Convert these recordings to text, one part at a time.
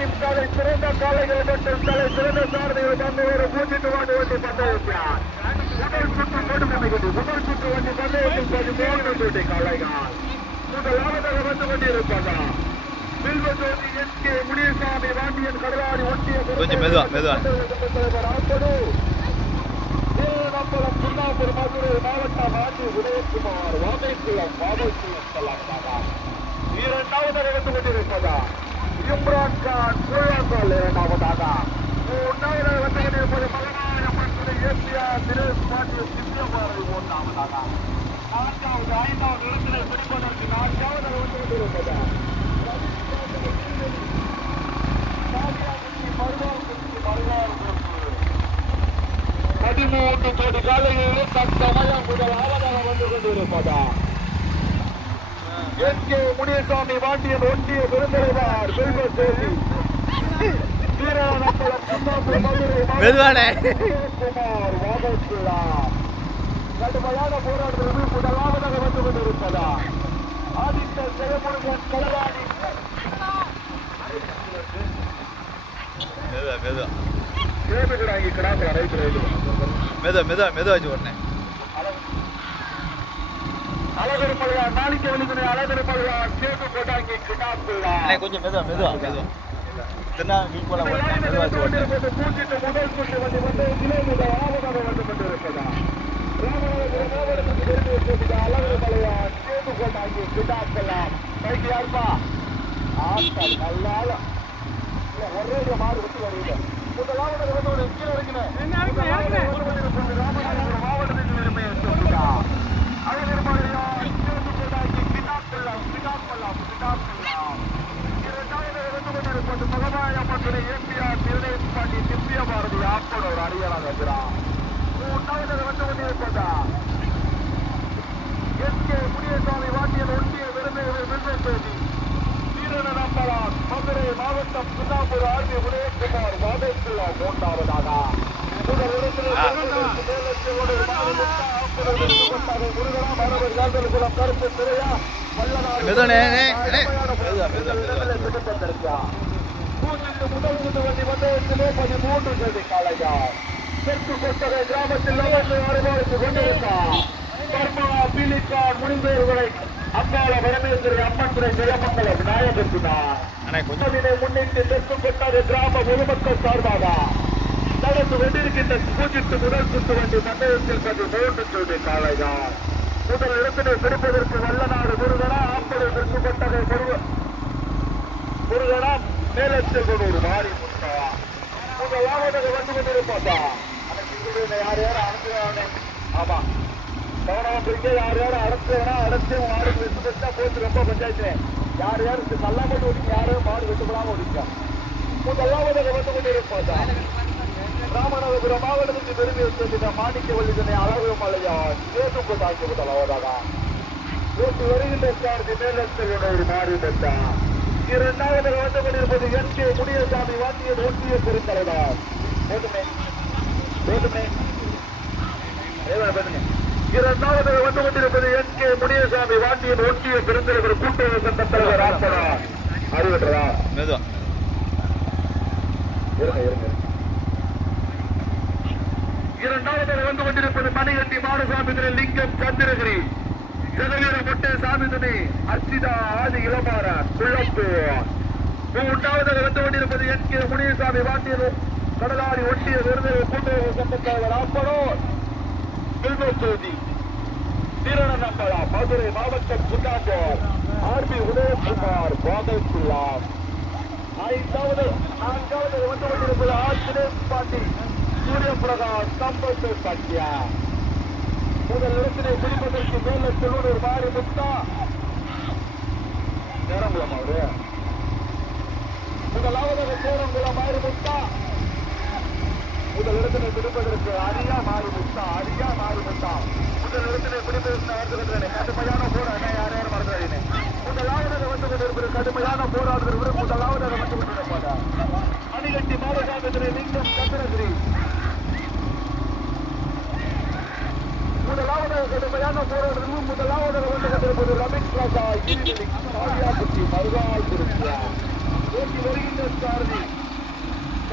தலை சிறந்த காலைகள் மற்றும் தலை சிறந்த சாரதிகள் தந்து ஒரு பூஜிட்டு வாண்டு வண்டி பந்தயத்தார் முதல் சுற்று வண்டி பந்தயத்தில் 13 சுட்டி காலைகள் முதலாவதாக வந்து கொண்டிருப்பதா வில்வஜோதி எஸ்கே முனியசாமி வாண்டியன் கடலாடி ஒன்றிய தலைவர் ஆப்படு நம்பலம் சுண்ணாம்பூர் மதுரை மாவட்டம் ஆட்சி உதயகுமார் வாமைக்குளம் செல்லப்பட்டார். இரண்டாவதாக வந்து கொண்டிருப்பதா இம்ரான் கான் கோயாக்கால் இரண்டாவதாக மூன்றாவதாக வந்து கொண்டிருப்பது மகனாயப்பட்டு ஏசிஆர் தினேஷ் பாண்டிய சித்தியமாரி மூன்றாவதாக நான்காவது ஐந்தாவது இடத்தினை பிடிப்பதற்கு நான்காவதாக வந்து கொண்டிருப்பதா மருதார் 13 கோடி காலைகளில் தற்சமயம் முதலாவதாக வந்து கொண்டிருப்பதா எஸ்கே முனியசாமி வாண்டியன் ஒன்றிய பெருந்தலைவர் செல்வசேரி வீரநம்பலம் சுண்ணாம்பூர் மதுரை குமார் வாகத்துள்ளா கடுமையான போராட்டத்தில் முதலாவதாக வந்து கொண்டிருப்பதா ஆதித்த ஜெயமுருகன் கடலாடி அழகருப்பல்வா நாளைக்கு வெளிக்கிற அழகருப்பல்வா சேது கோட்டாங்கி கிட்டாப்புள்ளா கொஞ்சம் மெதுவா மெதுவா மெதுவா பூச்சிட்டு முதல் சுற்று வந்து முதலாவதாக வந்து கொண்டிருப்பதா ராமநாதபுரம் மாவட்டத்துக்கு அழகருப்பல்வா சேது கோட்டாங்கி கிட்டாப்புள்ளா கைக்கு யாருப்பா ஆட்கள் நல்லால ஒரே மாடு விட்டு வருது முதலாவதாக வந்து ஒரு கீழே இருக்கிறேன் ராமநாதபுரம் மாவட்டத்தில் இருமையை சொல்லுதா அழகருப்பல்வா சேது கோட்டாங்கி கிட்டாப்புள்ளா இரண்டாவது மகனாயப்பட்டு ஏசிஆர் தினேஷ் பாண்டி திவ்ய பாரதி ஆப்போட ஒரு அடியாளாக இருக்கிறார். மூன்றாவது வந்து கொண்டிருப்பதா எஸ்கே முனியசாமி வாண்டியன் ஒன்றிய விருந்தேதி வீரநம்பலம் மதுரை மாவட்டம் சுண்ணாம்பூர் ஆர்மி உதயகுமார் வாதேக்குள்ளா மூன்றாவதாக முதல் இடத்தில் கருத்து சிறையா முதல் சுற்று வண்டி பந்தயத்திலே 13 தேதி காலையா தெற்கு கொத்தகை கிராமத்தில் அறுபடுத்து கொண்டிருந்தார் கர்மா பீலிக்கார் முனிவேர்களை அம்பாள பரமேஸ்வரி அம்மன் துறை ஜெயமங்கல விநாயகத்தினை முன்னிட்டு தெற்கு கொத்தகை கிராம பொதுமக்கள் சார்பாக நடந்து கொண்டிருக்கின்ற பூஜிட்டு முதல் சுற்று வண்டி பந்தயத்தில் 13 தேதி காலையா முதல் இடத்தினை பிடிப்பதற்கு வல்லநாடு முருகனா ஆம்பளை தெற்கு கொத்தகை முருகனா மேலத்தில் கொண்டு ஒரு மாறி முட்டா முதலாவதாக வந்து கொண்டிருப்பாட்டா யார் யாரும் அனுப்புவாங்க. ஆமா கவனம் பிடிக்க யார் யாரும் அடைச்சவனா அடைச்சு மாடு விட்டு வச்சா போச்சு ரொம்ப பஞ்சாயத்து யார் யாருக்கு நல்லா போட்டு ஓடிக்க யாரும் மாடு விட்டுப்படாம ஓடிக்க முதலாவதாக வந்து கொண்டிருப்பாட்டா ராமநாதபுரம் மாவட்டத்துக்கு பெருமை சொல்லிட்ட மாணிக்க வள்ளிதனை அழகு மலையா சேது தாக்கி முதலாவதாக ஓட்டு வருகின்ற சார்ஜ் மேலத்தில் கொண்டு ஒரு மாறி பெற்றா இரண்டாவது வந்து கொண்டிருப்பது எஸ்கே முனியசாமி வாண்டியன் ஒன்றிய பெருந்தலைவர் இரண்டாவது வந்து கொண்டிருப்பது எஸ்கே முனியசாமி வாண்டியன் ஒன்றிய பெருந்தலைவர் கூட்டுறவு சங்க தலைவர் ஆப்பனா அறிவிட்டதா இரண்டாவது வந்து கொண்டிருப்பது மணிகண்டி மாடசாமி லிங்கம் சந்திரகிரி ஜெகவீர முட்டை சாமிதுனி அர்ச்சிதா ஆதி இளமாறன் குள்ளப்பூர் மூன்றாவதாக வந்து கொண்டிருப்பது எஸ்கே முனியசாமி வாண்டியன் கடலாடி ஒட்டிய விருதுகள் கூட்டுறவு சங்கத்தலைவர் ஆப்பனூர் வில்வஜோதி வீரநம்பலா மதுரை மாவட்டம் சுண்ணாம்பூர் ஆர்மி உதயகுமார் வாதேக்குள்ளா நான்காவது வந்து கொண்டிருப்பது ஆர் தினேஷ் பாண்டி சூரிய பிரகாஷ் கம்பத்து சத்யா முதல் இடத்தினை பிடிப்பதற்கு மேல செல்வனூர் மாறி முத்தா நேரங்குளம் அவரு முதலாவதாக சேரங்குளம் மாறி முத்தா முதல் இடத்தினை பிடிப்பதற்கு அரியா மாறி முத்தா முதல் இடத்தினை பிடிப்பதற்கு கடுமையான போராட்டம் யார் யாரும் மறந்துடுறேன் முதலாவதாக வந்து கொண்டிருப்பது கடுமையான போராட்டத்தில் முதலாவதாக வந்து கொண்டிருப்பாங்க அணிகட்டி மாவட்ட லிங்கம் சந்திரகிரி முதலாவதாக கடுமையான போராட்டத்தில் முதலாவதாக வந்து கொண்டிருப்பது ரமேஷ் ராஜா மருகால் திருச்சியா ஓட்டி வருகின்ற சாரதி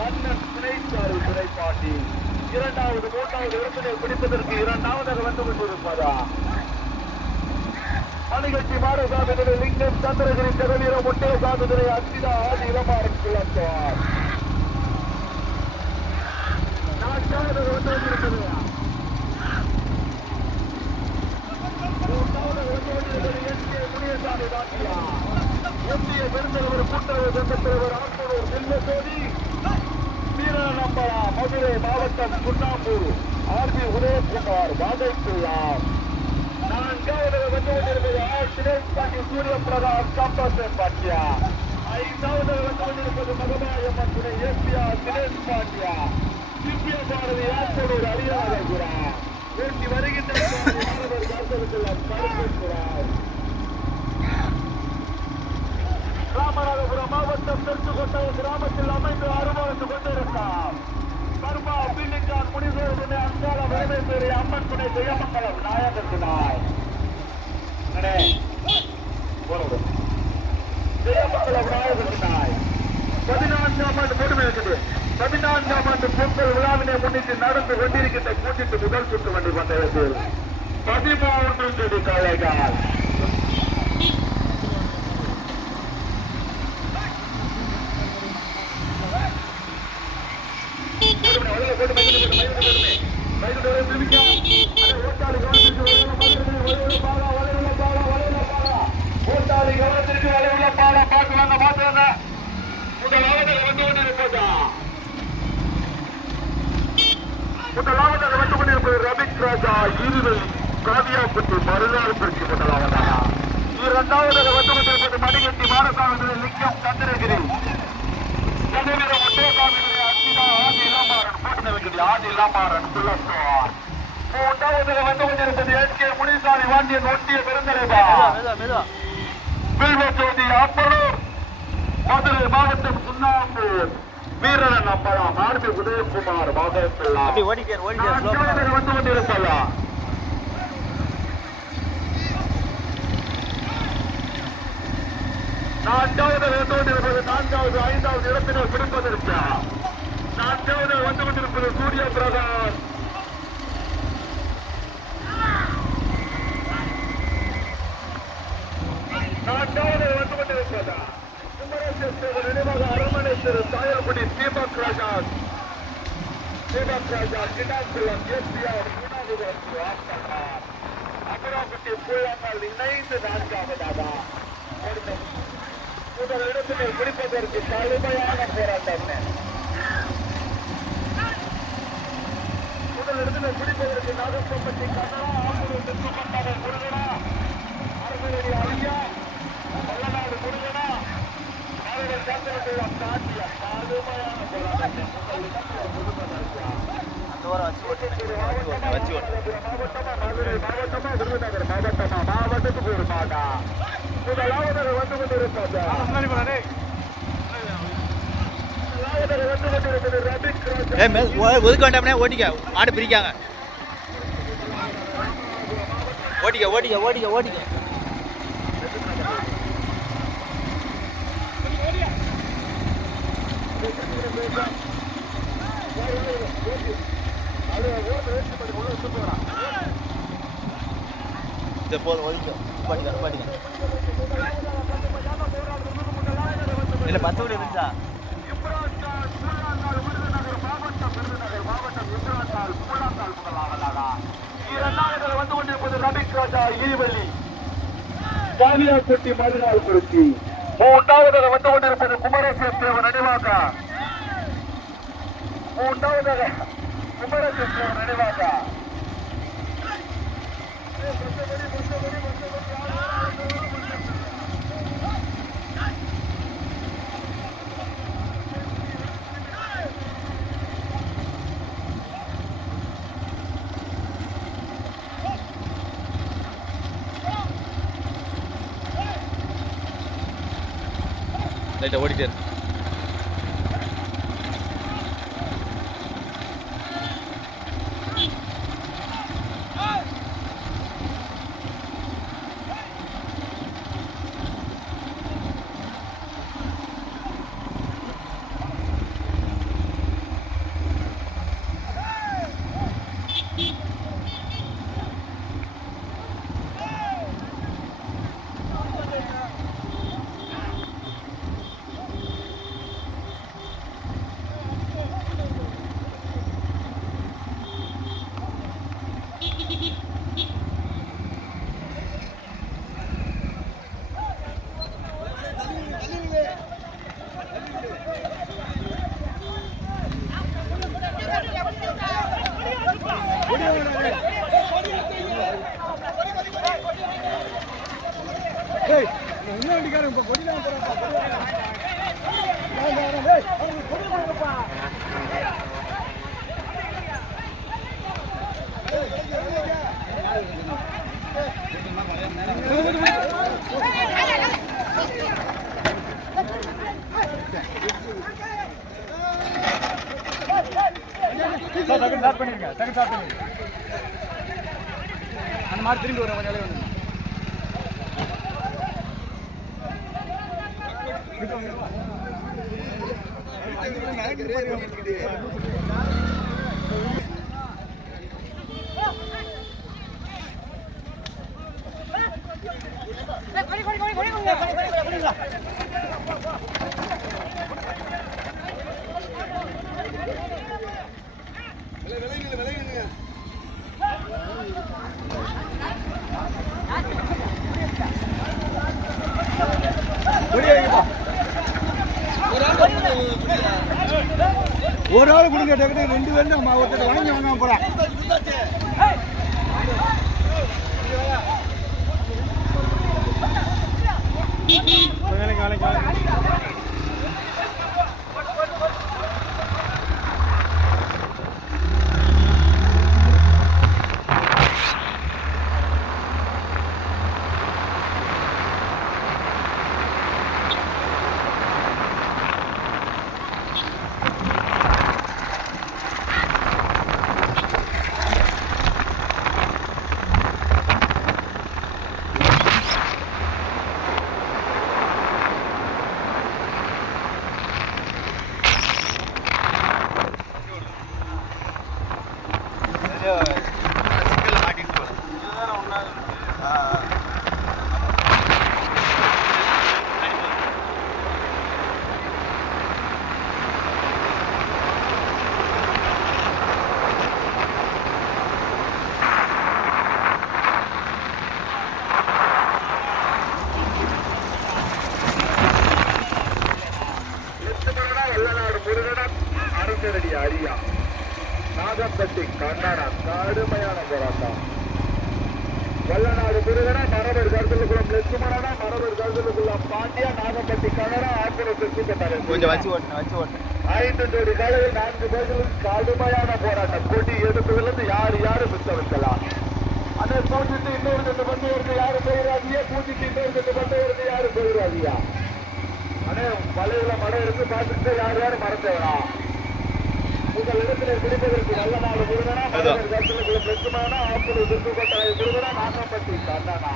அண்ணன் துணைச்சாரி துணைப்பாண்டி இரண்டாவது மூன்றாவது இடத்தினை பிடிப்பதற்கு இரண்டாவதாக வந்து கொண்டிருப்பதா மணிகட்டி மாடசாமிகளை லிங்கம் சந்திரகிரி ஜெகவீர முட்டை சாமிகளை அச்சிதா ஆதி இளமாறன் குளத்தார் நான்காவதாக வந்து கொண்டிருப்பதா ஒன்றிய பெருந்தலைவர் கூட்டுறவு சங்கத் தலைவர் ஆத்தூர் செல்வசோதி வீரநம்பலா மதுரை மாவட்டம் குன்னாம்பூர் ஆர்பி உதயகுமார் வாகைக்குள்ளார் நான்காவது வந்து கொண்டிருப்பது ஆர் தினேஷ் பாண்டி சூரிய பிரகாஷ் காப்பாசன் பாண்டியா ஐந்தாவது வந்து கொண்டிருப்பது மகமாயம்மன் துணை எஸ்பிஆர் தினேஷ் பாண்டியா திவ்ய பாரதி ஆத்தூர் அரியாதகுரா ஓட்டி வருகின்ற மாணவர் காசலுக்கெல்லாம் கருப்பேற்கிறார் ராமநாதபுரம் மாவட்டம் தெற்குக்கோட்டை கிராமத்தில் அமைந்து அனுபவித்துக் கொண்டிருந்தார் கர்மா பில்லிங்கான் முனிசோர் அன்பால வறுமை பேரி அம்மன் துணை ஜெயமங்கலம் நாயகத்தினார் ஜெயமங்கலம் நாயகத்தினாய் 14ஆம் ஆண்டு கொடுமை இருக்குது 14ஆம் ஆண்டு பொங்கல் விழாவினை முன்னிட்டு நடந்து கொண்டிருக்கின்ற கூட்டிட்டு முதல் சுற்று வண்டி பந்தயத்தில் 13 ஜோடி காளைகள் முதலாவதாக வந்து கொண்டிருப்பது ரபிக் ராஜா இருவெளி காவியாப்பட்டி மறுநாள் பிரிச்சு முதலாவதாக இரண்டாவதாக வந்து கொண்டிருப்பது மணிகட்டி மாடசாமி லிங்கம் சந்திரகிரி ஜெகவீர முட்டேசாமி ஆதி இளமாறன் குளத்தார் மூன்றாவதாக வந்து கொண்டிருப்பது எஸ்கே முனிசாமி வாண்டியன் ஒன்றிய பெருந்தலைவர் வில்வஜோதி அப்பலூர் மதுரை மாவட்டம் சுண்ணாம்பூர் வீரன் நம்பலாம் ஆர்பி உதயகுமார் வாகப்பிள்ளை வந்து கொண்டிருக்கலாம் நான்காவது வந்து கொண்டிருப்பது நான்காவது ஐந்தாவது இடத்தினர் பிடிப்பதற்கு நான்காவது வந்து கொண்டிருப்பது சூரிய பிரகாஷ் நான்காவது வந்து கொண்டிருப்பதா நினைவாக அரண்மனை திரு சாயல்குடி தீபக் ராஜா கிடாக்குளம் எஸ்பிஆர் அமராவதி புள்ளங்கள் இணைந்து நான்காவதாக முதல் இடத்தினை பிடிப்பதற்கு கடுமையான போராட்டம் முதல் இடத்தினை பிடிப்பதற்கு நாகப்பட்டி கண்ணா ஆம்பூர் தெற்குப்பட்டாக முருகனா அரசடி ஐயா வல்லநாடு முருகனா அவர்கள் சந்திரகுலம் தாண்டிய கடுமையான போராட்டம் மாவட்டமா மதுரை மாவட்டமா விருதுநகர் மாவட்டமா மாவட்டத்துக்கு ஒரு மாடா முதலாவதாக வந்து கொண்டிருப்பது ஒதுக்க வேண்டாம்னே ஓட்டிக்க மாடு பிரிக்காங்க ஓட்டிக்க ஓட்டிக்க ஓட்டிக்க ஓட்டிக்க இதை போதும் ஒதுக்க பாட்டிக்க பாட்டிக்க இல்லை 10 கோடி இருந்துச்சா வந்து கொண்டிருப்பது ரபிக் ராஜா ஈவலி காவியாப்பட்டி மறுநாள் குறிச்சி மூன்றாவதாக வந்து கொண்டிருப்பது குமரேசன் தேவன் நினைவாக மூன்றாவதாக குமரேசன் தேவன் நினைவாக லைட்டாக ஓடிட்டே டக்கு ஸ்டார்ட் பண்ணிருங்க. டக்கு ஸ்டார்ட் பண்ணிருங்க. அந்த மாதிரி திரும்பி வர கொஞ்சம் வந்து ஒரு ஆள் கொடுங்க. டக்கு 2 பேரும் நம்ம ஒருத்தர் வாங்கி வாங்காம போறேன். அரியா நாகப்பட்டி கண்ணாடா கடுமையான போராட்டம். வல்லநாடு முருகனா மரபர் கருதலுக்குளம் லட்சுமணனா மரபர் கருதலுக்குளம் பாண்டியா நாகப்பட்டி கண்ணடா ஆத்திரத்திற்கு கொஞ்சம் வச்சு ஓட்டு 5 ஜோடி காலையில் 4 பேர்களும் கடுமையான போராட்டம். கொடி எடுப்பதிலிருந்து யாரு மிச்ச வைக்கலாம். அதை பூச்சிட்டு இன்னொரு 2 பண்டு வருது யாரு போயிடாதியா. பூச்சிட்டு இன்னொரு 2 பண்டு வருது யாரு போயிடாதியா. ஆனா மலையில மழை இருக்கு பார்த்துட்டு யாரு மறந்தவனா. உங்கள் இடத்துல பிடிப்பதற்கு வல்லநாடு முருகனா மரபர் கருதலுக்குளம் லட்சுமணனா ஆத்திரத்திற்கு முருகனா நாகப்பட்டி கண்ணனா.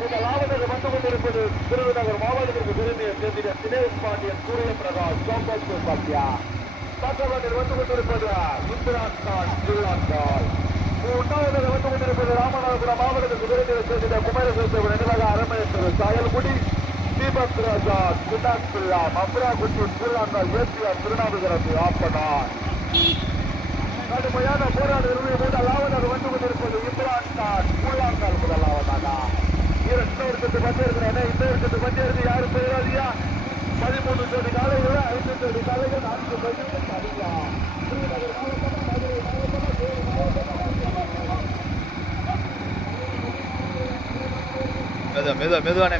முதலாவதாக வந்து கொண்டிருப்பது விருதுநகர் மாவட்டத்திற்கு பெருமையை சேர்ந்த தினேஷ் பாண்டியன் சூரிய பிரகாஷ் சோம்பத்து பாத்தியா. பக்கத்தில் வந்து கொண்டிருப்பது இந்திரான் கான் ஜில்லான். மூன்றாவதாக வந்து கொண்டிருப்பது ராமநாதபுரம் மாவட்டத்திற்கு பெருமையை சேர்ந்த குமரசேசவன் நினைவாக அரமேஸ்வரர் சாயல்குடி தீபக் ராஜா குண்டாக் பிள்ளா மப்ராகுட்டி ஜில்லான் ஏசிஆர் திருநாவுக்கரசு ஆப்பனார். கடுமையான போராட்ட முதலாவதாக வந்து கொண்டிருப்பது இந்திரான் கான் உள்ளாங்கால் முதலாவதாக. இன்னொரு பந்து இருக்கிறானே இன்னொரு பந்து இருக்கு யாரும் போயிடாதியா. 13 ஜோடி காலைகள் 5 ஜோடி காலைகள் 4 பையன்கள் அதிகா. மெதுவானே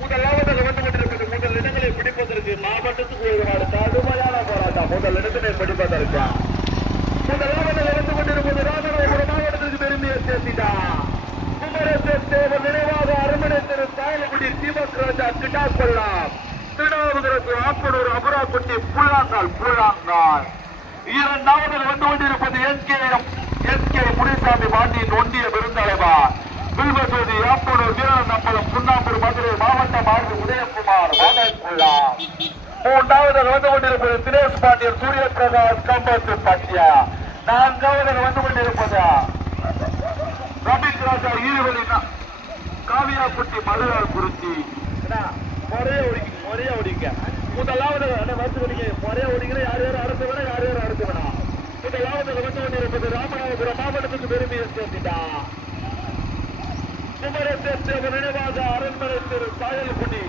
முதலாவதாக வந்து கொண்டிருப்பது முதல் இடங்களை பிடிப்பதற்கு மாவட்டத்துக்கு ஒரு நாடு கடுமையான போராட்டம். முதல் இடத்தினை பிடிப்பதற்கு முதலாவதாக இருந்து கொண்டிருப்பது ராமநாதபுரம் மாவட்டத்திற்கு பெருமையை சேர்த்திட்டா. குமரசேவன் நினைவாக அரமனை திரு சாயல்குடி தீபக் ராஜா கிட்டாக் கொள்ளலாம் திருநாவுக்கரசு ஆப்பனூர் அபராக்குட்டி புல்லாங்கால். இரண்டாவதாக வந்து கொண்டிருப்பது எஸ்கே முனிசாமி பாண்டியின் ஒன்றிய பெருந்தலைவர் வில்வஜோதி ஆப்பனூர் வீரநம்பலம் சுண்ணாம்பூர் மதுரை மாவட்டம் ஆண்டு உதயகுமார் வாடகைக்குள்ளா. மூன்றாவதாக வந்து கொண்டிருப்பது தினேஷ் பாண்டியன் சூரிய பிரகாஷ் கம்பத்து பட்டியா. நான்காவதாக வந்து கொண்டிருப்பது ரமேஷ் ராஜா ஈருவலி காவியாக்குட்டி மதுரால் குறிச்சி. முறைய ஒடிங்க முதலாவது முறைய ஒடிக்கிற யார் அடுத்து வேணா. முதலாவது வந்து கொண்டிருப்பது ராமநாதபுரம் மாவட்டத்துக்கு பெருமையை சேர்த்திட்டா. குமரசேவன் நினைவாக அரண்மனை திரு சாயல்குடி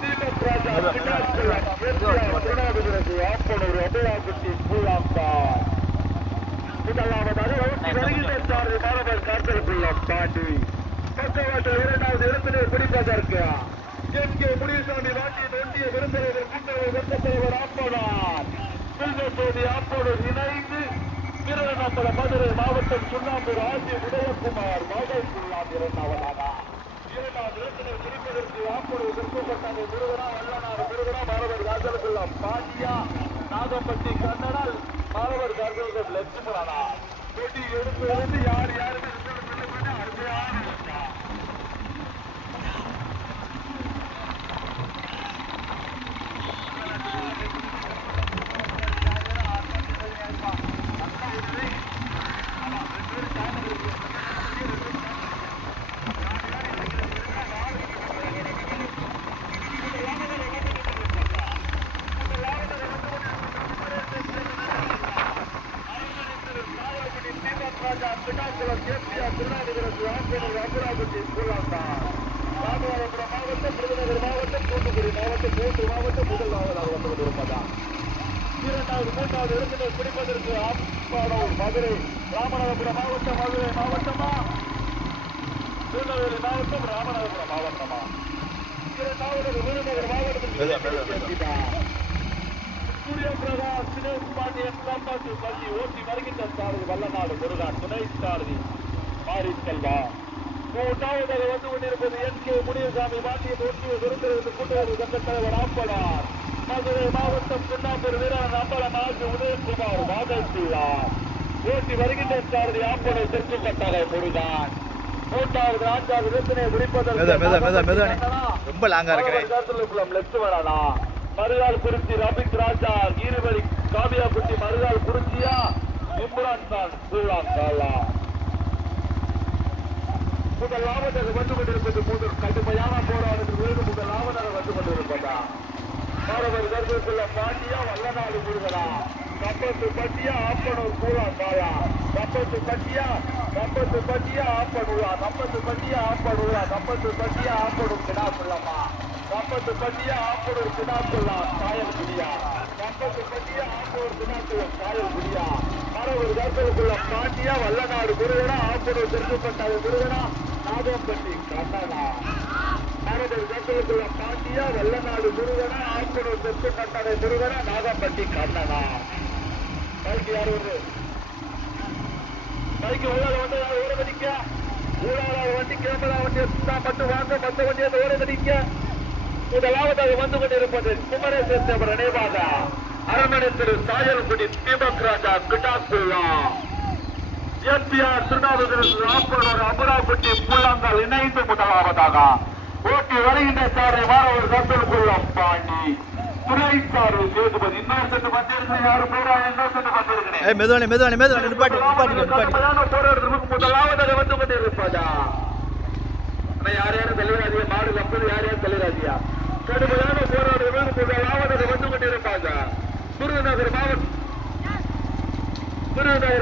தீபக் ராஜா திருநாவுக்கரசு ஆப்பனூர் அபராக்குட்டி புல்லாங்கால். முதலாவதாக வருகின்றார் மாணவர் காத்தலுக்குள்ள பாண்டி. பக்கவாட்டில் இரண்டாவது இடத்திலே பிடிப்பதற்கு எங்கே முனிசாமி நாட்டின் ஒன்றிய விருந்தலைவர் கூட்டுறவு வட்டத்தலைவர் ஆப்பனார் வில்வஜோதி ஆப்பனூர் இணைந்து வீரநம்பலம் மதுரை மாவட்டம் சுண்ணாம்பூர் ஆட்சி உதயகுமார் வாடகைக்குள்ளாம். இரண்டாவதாக இரண்டாவது இடத்தினை பிடிப்பதற்கு ஆப்போடு திருப்பப்பட்டாங்க முருகனா வல்லநாடு முருகனா மாணவர் காஜலுக்குள்ள பாண்டியா நாகப்பட்டி கண்ணனால் மாணவர் காஜலுக்கு லட்சுமணனா போட்டி எடுத்து யார் யாருமே அருமையான மூன்றாவது இடத்தினை பிடிப்பதற்கு ஆப்பாடூர் மதுரை ராமநாதபுரம் மாவட்டம் மதுரை மாவட்டமா திருநெல்வேலி மாவட்டம் ராமநாதபுரம் மாவட்டமா இரண்டாவது விருதுநகர் மாவட்டத்தில் சூரிய பிரகாஷ் தினேஷ் பாண்டியன் காப்பாற்று பள்ளி ஓட்டி வருகின்ற சாரதி வல்லநாடு முருகன் துணை சாரதி மாரி செல்வா மூன்றாவதாக வந்து கொண்டிருப்பது என்.கே. முனியசாமி பாண்டியன் ஒட்டிய விருந்திலிருந்து கூட்டுறவு சங்க தலைவர் ஆப்படார் மதுரை மாவட்டம் சுண்ணாம்பூர் வீரர் அம்பலம் ஆஜி உதயகுமார் வாதத்துள்ளார் ஓட்டி வருகின்ற சாரதி ஆப்படை தெற்கு கட்டாக முருகன் மூன்றாவது நான்காவது இடத்தினை முடிப்பதற்கு ரொம்ப லாங்கா இருக்கிறேன் லட்சுமணனா மருகால் குறிச்சி ரபிக் ராஜா ஈருவழி காவியா குட்டி மருகால் குறிச்சியா இம்ரான் கான் சூழாங்காலா முதலாவதாக வந்து கொண்டிருப்பது முதல் கடுமையான போராட்டத்தில் முதலாவதாக வந்து கொண்டிருப்பதா மாணவர் கருத்துக்குள்ள பாண்டியா வல்லநாடு முருகனா கப்பத்து பட்டியா ஆப்பனூர் கூழாங்காலா கப்பத்து பட்டியா ஆப்பனூரா கப்பத்து பட்டியா ஆப்பனூரா கப்பத்து பட்டியா ஆப்பனூர் கிடா சொல்லம்மா கப்பத்து பட்டியா ஆப்பனூர் கிடா சொல்லா காயல் குடியா கப்பத்து பட்டியா ஆப்பனூர் கிடா சொல்ல காயல் குடியா மாணவர் கருத்துக்குள்ள பாண்டியா வல்லநாடு முருகனா ஆப்பனூர் தெற்குப்பட்டாது முருகனா நாகம்பட்டி கண்ணனா மாணவர் கருத்துக்குள்ள பாண்டியா வல்லநாடு முருகனா ஆப்பனூர் தெற்குப்பட்டாது முருகனா நாகம்பட்டி கண்ணனா பைக்கு யார் வருது பைக்கு ஊழல் வந்து ஓட கடிக்க ஊழாள வண்டி கேமரா வண்டி மட்டும் வாங்க மற்ற வண்டியை ஓட கடிக்க முதலாவதாக வந்து கொண்டிருப்பது குமரேசன் தேவர் நினைவாக அரண்மனை திரு சாயல்குடி தீபக் ராஜா கிட்டாக்குள்ளா எம்பிஆர் திருநாவுக்கரசு ஆப்பனூர் அமராக்குட்டி புள்ளங்கால் இணைந்து முதலாவதாக ஓட்டி வருகின்ற சாரை மாணவர் கருத்துக்குள்ள பாண்டி துணை சாரு சேதுபதி இன்னொரு செட்டு வந்திருக்கிறேன் யாரு போறா இன்னொரு செட்டு வந்திருக்கிறேன் மெதுவானே நிப்பாட்டி முதலாவதாக வந்து கொண்டிருப்பதா யார் யாரும் தலைவராஜியா மாடு கப்பல் யார் யாரும் தலைவராஜியா கடுமையான போராடுவது முதலாவதாக வந்து கொண்டிருப்பாங்க விருதுநகர்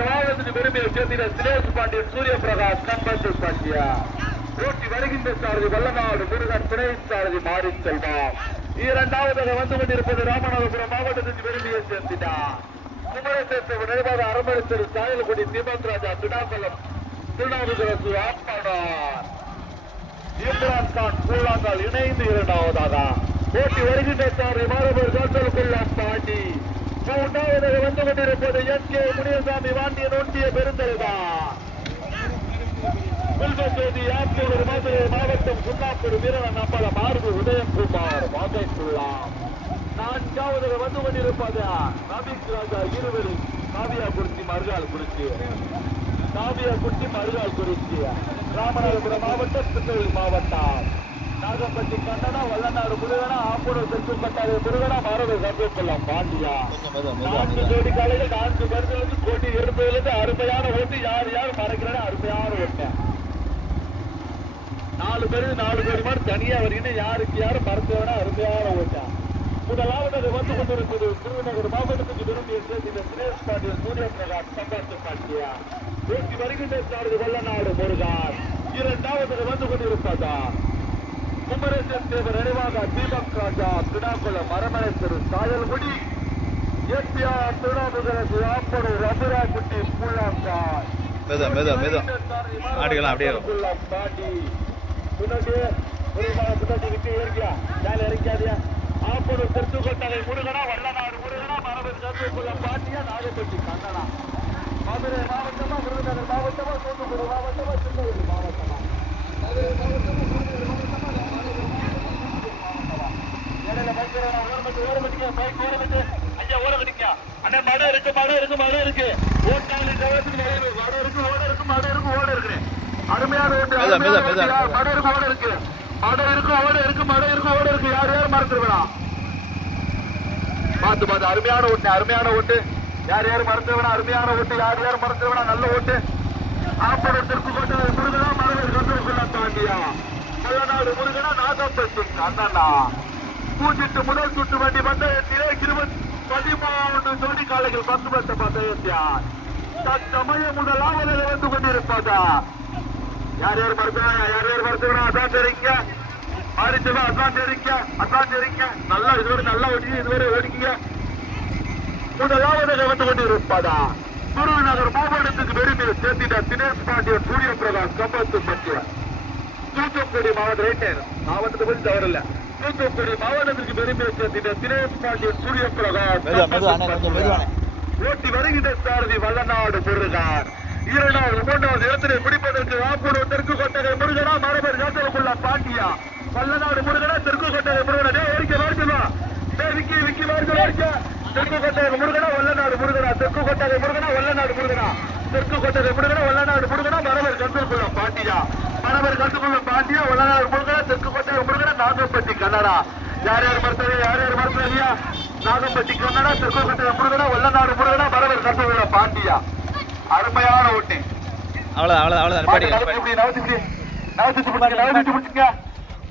மாவட்டத்தின் பெருமையை சேர்ந்த தினேஷ் பாண்டியன் சூரிய பிரகாஷ் கம்பத்து பாண்டியா ஓட்டி வருகின்ற சாரதி வல்லநாடு முருகன் துணை சாரதி மாரி செல்வா இரண்டாவதாக வந்து கொண்டிருப்பது ராமநாதபுரம் மாவட்டத்தின் பெருமையை சேர்த்தினா குமரேசன் நினைவாக அரண்மனை திரு சாயல்குடி தீபக் ராஜா துடாம்பலம் திருநாவுக்கரசு ஆப்பாடார் இம்ரான் கான் கூழாங்கால் இணைந்து இரண்டாவதாக ஓட்டி வருகின்ற சாரதி மாணவர் காத்தலுக்குள்ள பாண்டி மூன்றாவதாக வந்து கொண்டிருப்பது என்.கே. முனியசாமி வாண்டியன் ஒன்றிய பெருந்தலைவர் வில்வசேதி ஆப்பூர் மதுரை மாவட்டம் சுண்ணாம்பூர் வீரன் அம்பலம் ஆர்வு உதயகுமார் வாகைக்குள்ளாம் நான்காவதாக வந்து கொண்டிருப்பது ரபிக் ராஜா இருவரி காவியா குறிச்சி மருகால் குறிச்சி ராமநாதபுரம் மாவட்டம் திருநெல்வேலி மாவட்டம் நாகப்பட்டி கண்ணனா வல்லநாடு முருகனா ஆப்பனூர் தெற்குப்பட்டாது முருகனா மாணவர் கருத்துக்குள்ளம் பாண்டியா 4 ஜோடி காலையில் 4 பேருக்கு கோட்டி எடுப்பதிலிருந்து அருமையான ஓட்டு யார் மறைக்கிறாங்க அருமையான ஓட்டு 4 பேருக்கு 4 கோடி மாதிரி தனியா வருகின்ற யாருக்கு மறைச்சவனா அருமையான ஓட்டா முதலாவது வந்து கொண்டிருப்பது திருநெல்வேலி மாவட்டத்துக்கு விரும்பிய சேர்ந்த தினேஷ் பாண்டியன் சூரிய பிரகாஷ் சம்பாத்து பாண்டியா ஓட்டி வருகின்ற சாரதி வல்லநாடு முருகன் இரண்டாவது வந்து கொண்டிருப்பதா குமரேசன் தேவர் நினைவாக தீபக் ராஜா பிடாக்குளம் அரண்மனை திரு சாயல்குடி எம்பிஆர் திருநாவுக்கரசு ஆப்பனூர் அமராக்குட்டி புள்ளங்கால் ஆடுகளா அப்படியே ஆப்பனூர் தெற்குக்கொட்டகை முருகனா வல்லநாடு முருகனா மரபர் கருத்துக்குள்ள பாண்டியா நாகப்பட்டி கண்ணனா மதுரை மாவட்டமா விருதுநகர் மாவட்டமா தூத்துக்குடி மாவட்டமா திருநெல்வேலி மாவட்டமா மதுரை மாவட்டமா பைக் ஓரகட்டு ஐயா ஓரகட்டிங்க அண்ணா மடை இருக்கு மடை இருக்கு மடை இருக்கு ஓட்டாளி ஜவத்துக்கு மடை இருக்கு ஓட இருக்கு மடை இருக்கு ஓட இருக்கு அருமையான ஓட்டு மடை இருக்கு ஓட இருக்கு மடை இருக்கு ஓட இருக்கு மடை இருக்கு ஓட இருக்கு யார் யார் மறந்துருவேனா பார்த்து பார்த்து அருமையான ஓட்டு யார் யார் மறந்துருவேனா அருமையான ஓட்டு யார் யார் மறந்துருவேனா நல்ல ஓட்டு ஆப்படம் தெற்கு கோட்டை முருகனா மரவர் கந்தூர்குள்ள தாண்டியா மல்லநாடு முருகனா நாகப்பட்டி அண்ணா பூச்சிட்டு முதல் சுற்று வண்டி பந்தயத்திலே 13 ஜோடி காலைகள் 10 பட்ட பந்தயத்தியார் தற்சமயம் முதலாவது வந்து கொண்டிருப்பதா யார் யார் மருத்துவனா அதான் தெரிங்க மாறிச்சுவா அதான் தெரிங்க நல்லா நல்லா ஓடிங்க இதுவரை ஓடிக்கீங்க முதலாவது வந்து கொண்டிருப்பதா குருநகர் மாவட்டத்துக்கு பெருமையை சேர்த்திட்ட தினேஷ் பாண்டியன் சூரிய பிரகாஷ் கம்பத்து பற்றிய தூத்துக்குடி மாவட்ட ரைட்டர் மாவட்டத்தை பற்றி தவறில்ல தூத்துக்குடி மாவட்டத்திற்கு பெருமையை சேர்த்திட்ட தினேஷ் பாண்டியன் சூரிய பிரகாஷ் ஓட்டி வருகின்ற சாரதி வல்லநாடு முருகன் 2வது 3வது இடத்திலே பிடிப்பதற்கு ஆப்பூர் தெற்கு கொட்டகை முருகனா மரபர் காத்தலுக்குள்ள பாண்டியா வல்லநாடு முருகனா தெற்கு கொட்டகை முருகனா ஓடிக்க விக்கி தெற்கு கொட்டகை முருகனா வல்லநாடு முருகனா தெற்கு கொட்டகை முருகனா வல்லநாடு முருகனா தெற்கு கொட்டகை முருகனா வல்லநாடு முருகனா மரபர் கத்துக்குள்ள பாண்டியா வல்லநாடு முருகனா தெற்கு கொட்டகை முருகனா நாகப்பட்டி கன்னடா யார் யார் மருத்துவ நாகப்பட்டி கன்னடா தெற்கு கொட்டகை முருகனா வல்லநாடு முருகனா மரபர் கத்துக்குள்ள பாண்டியா அருமையான ஓட்டு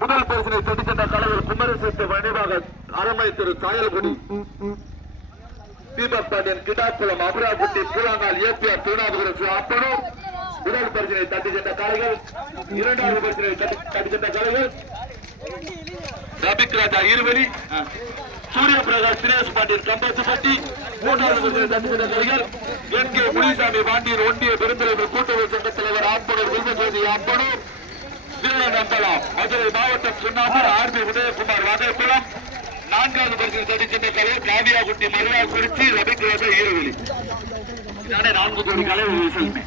முதல் பரிசனை தொட்டிச்சட்ட கலைவர் குமரசத்து வணிவாக அரமை திரு சாயல்குடி தீபக் பாண்டியன் கிடாக்குளம் அபராகுட்டி கூழாங்கால் ஏபிஆர் திருநாபுரம் அப்பனும் முதல் பரிசனை தட்டி சென்ற காலைகள் 2வது பரிசனை தட்டி சென்ற காலைகள் ரபிக் ராஜா இருவெளி சூரிய பிரகாஷ் தினேஷ் பாண்டியன் கம்பத்துப்பட்டி 3வது பரிசனை தட்டி சென்ற காலைகள் என் கே முனிசாமி பாண்டியன் ஒன்றிய பெருந்தலைவர் கூட்டுறவு சங்க தலைவர் ஆப்பனர் வில்வஜோதி அப்பனும் வீரநம்பலம் மதுரை மாவட்டம் சுண்ணாம்பர் ஆர்பி உதயகுமார் வாதேபுரம் 4வது பரிசனை தட்டி சென்ற காலைகள் காவியாகுட்டி மருவாக்குறிச்சி ரபிக் ராஜா இருவெளி 4 கோடி கலை செல்வி